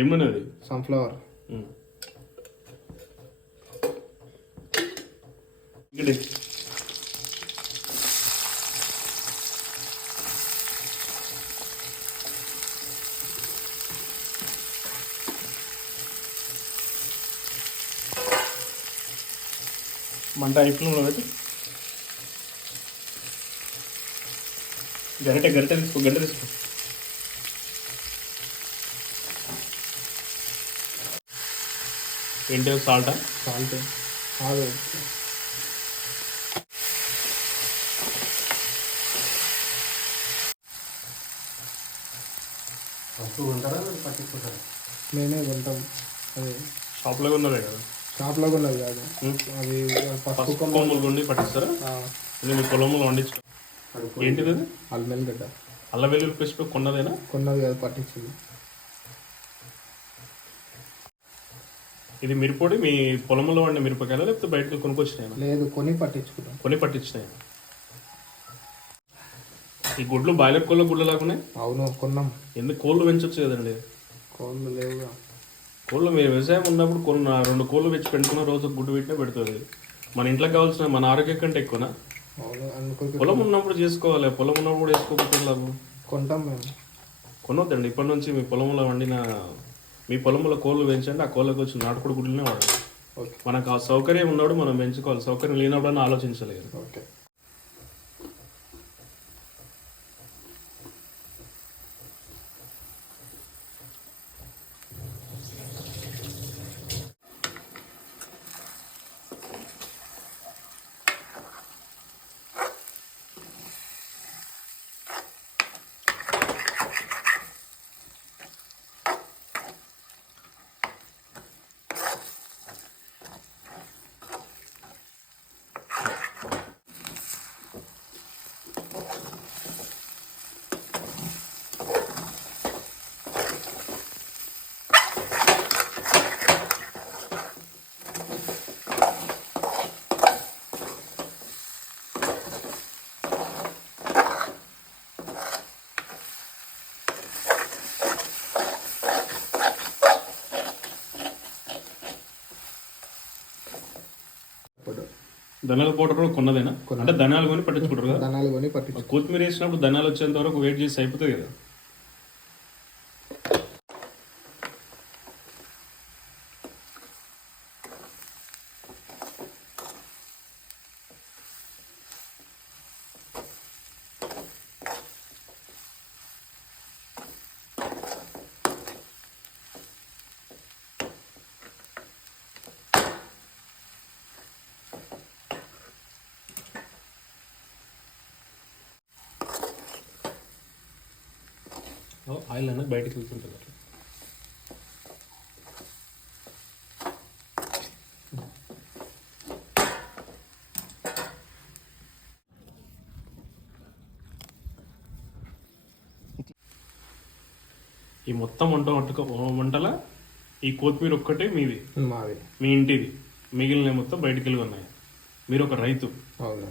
ఏమన్నది? సన్ఫ్లవర్. ఇక్కడ మంట అయిపోయింది పెట్టి గరిటె గరిటె తీసుకో గరిటె తీసుకో. ఏంటి సాల్టా? సాల్ట్. కాదు. పట్టించుకుంటారా మేమే కొంటాం. అది షాప్లో ఉన్నదే కదా? షాప్లో ఉన్నది కాదు. అది పసుపు పసుపు కొమ్మ కొమ్ములు కొండి పట్టిస్తారా? మీ పొలంలో వండించు ఏంటిది అది అల్మెల్ గడ్డ అల్ల వెల్లుల్లి పేస్ట్ కొన్నదేనా? కొన్నది కాదు పట్టించింది. ఇది మిరపొడి మీ పొలంలో వండిన మిరపకాయలు లేకపోతే బయటకు కొనుక్కొచ్చినాయి? లేదు కొని పట్టించుకుంటాం కొని పట్టించినాయి? ఈ గుడ్లు బాయిలర్ కోళ్ళ గుడ్లు లాగున్నాయి అవును కొన్నాం. ఎందుకు కోళ్ళు పెంచొచ్చు కదండి? కోళ్ళు లేవుగా. కోళ్ళు మీరు వ్యవసాయం ఉన్నప్పుడు కొన్ని రెండు కోళ్ళు పెంచి పెట్టుకున్న రోజు గుడ్డు పెట్టినా పెడుతుంది. మన ఇంట్లోకి కావాల్సిన మన ఆరోగ్యం కంటే ఎక్కువనా? పొలం ఉన్నప్పుడు చేసుకోవాలి. పొలం ఉన్నప్పుడు చేసుకోకపోతే లాభం కొంటాం మేము. కొనొద్దండి. ఇప్పటి నుంచి మీ పొలంలో వండిన మీ పొలంలో కోళ్ళు పెంచండి ఆ కోళ్ళకి వచ్చి నాటుకోడి గుడ్లనే వాడండి. ఓకే. మనకు ఆ సౌకర్యం ఉన్నప్పుడు మనం పెంచుకోవాలి. సౌకర్యం లేనప్పుడు ఆలోచించలేదు ఓకే. ధనియాల పౌడర్ కూడా కొన్నదేనా? అంటే ధనియాలు కొని పట్టించుకుంటారు కదా? ధనాలు కొని పట్టించు కొత్తిమీర వేసినప్పుడు ధనియాలు వచ్చేంత వరకు వెయిట్ చేసి అయిపోతుంది కదా? ఆయిల్ అనేది బయటకు వెళ్తుంటుంది అట్లా ఈ మొత్తం వంట వంటక వంటల ఈ కొత్తిమీర ఒక్కటే మీది. మాది. మీ ఇంటిది. మిగిలిన మొత్తం బయటికి వెళ్ళి ఉన్నాయి మీరు ఒక రైతు. అవును.